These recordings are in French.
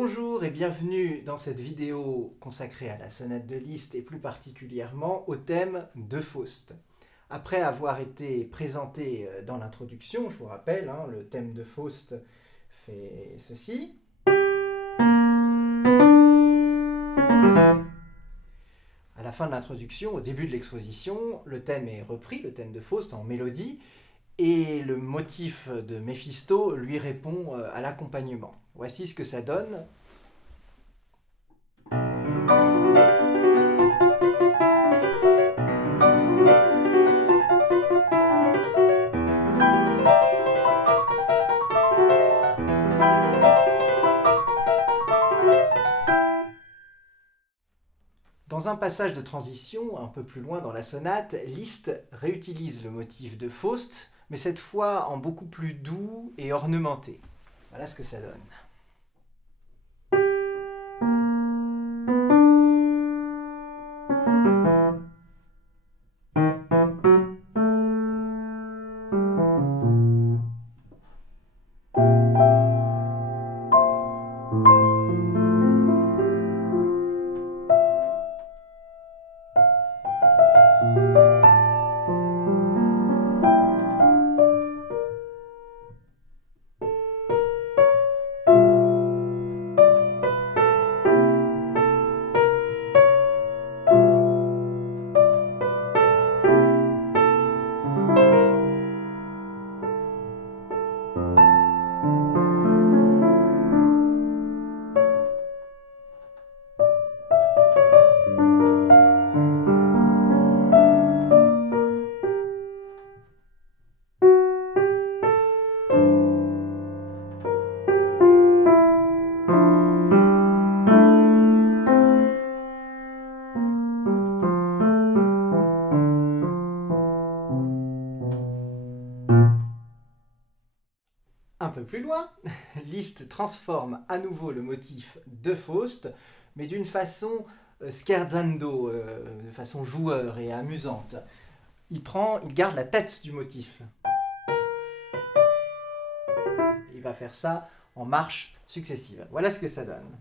Bonjour et bienvenue dans cette vidéo consacrée à la sonate de Liszt et plus particulièrement au thème de Faust. Après avoir été présenté dans l'introduction, je vous rappelle, le thème de Faust fait ceci. À la fin de l'introduction, au début de l'exposition, le thème est repris, le thème de Faust en mélodie, et le motif de Méphisto lui répond à l'accompagnement. Voici ce que ça donne. Dans un passage de transition, un peu plus loin dans la sonate, Liszt réutilise le motif de Faust, mais cette fois en beaucoup plus doux et ornementé. Voilà ce que ça donne. Un peu plus loin, Liszt transforme à nouveau le motif de Faust, mais d'une façon scherzando, de façon joueur et amusante. Il garde la tête du motif. Il va faire ça en marches successives. Voilà ce que ça donne.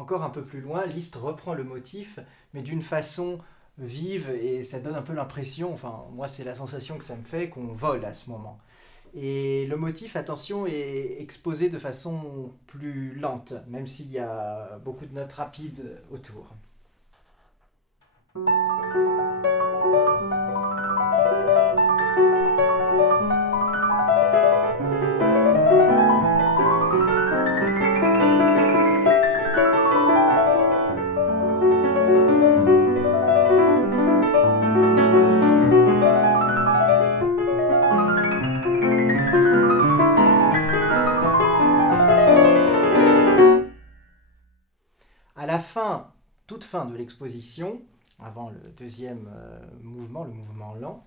Encore un peu plus loin, Liszt reprend le motif, mais d'une façon vive, et ça donne un peu l'impression, enfin moi c'est la sensation que ça me fait, qu'on vole à ce moment. Et le motif, attention, est exposé de façon plus lente, même s'il y a beaucoup de notes rapides autour. À la fin, toute fin de l'exposition, avant le deuxième mouvement, le mouvement lent,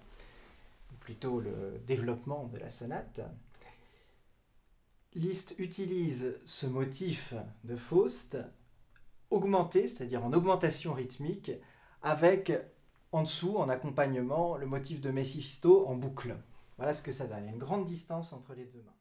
ou plutôt le développement de la sonate, Liszt utilise ce motif de Faust augmenté, c'est-à-dire en augmentation rythmique, avec en dessous, en accompagnement, le motif de Méphisto en boucle. Voilà ce que ça donne. Il y a une grande distance entre les deux mains.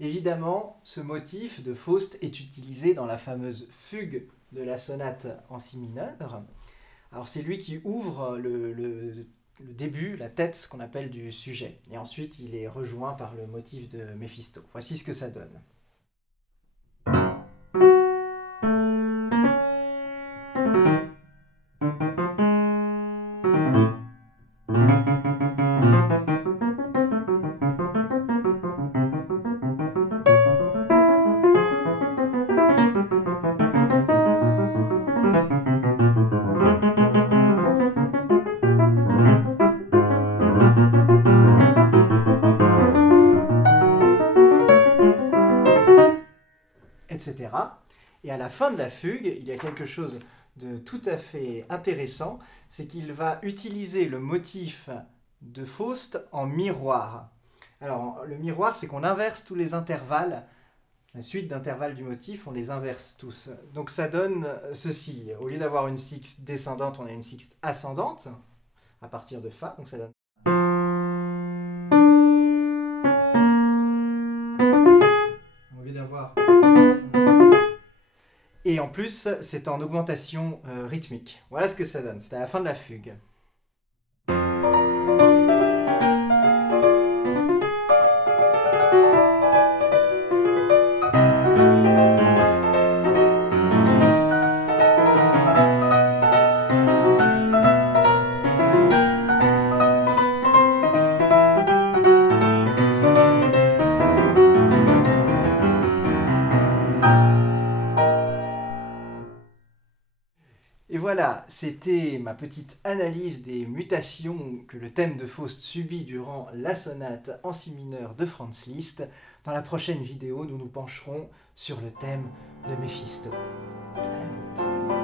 Évidemment, ce motif de Faust est utilisé dans la fameuse fugue de la sonate en si mineur. Alors c'est lui qui ouvre le début, la tête, ce qu'on appelle du sujet. Et ensuite, il est rejoint par le motif de Méphisto. Voici ce que ça donne. verra. Et à la fin de la fugue, il y a quelque chose de tout à fait intéressant, c'est qu'il va utiliser le motif de Faust en miroir. Alors, le miroir, c'est qu'on inverse tous les intervalles, la suite d'intervalles du motif, on les inverse tous. Donc ça donne ceci. Au lieu d'avoir une sixte descendante, on a une sixte ascendante, à partir de Fa, donc ça donne... Au lieu d'avoir... Et en plus, c'est en augmentation rythmique. Voilà ce que ça donne, c'est à la fin de la fugue. Et voilà, c'était ma petite analyse des mutations que le thème de Faust subit durant la sonate en si mineur de Franz Liszt. Dans la prochaine vidéo, nous nous pencherons sur le thème de Méphisto. À la vite.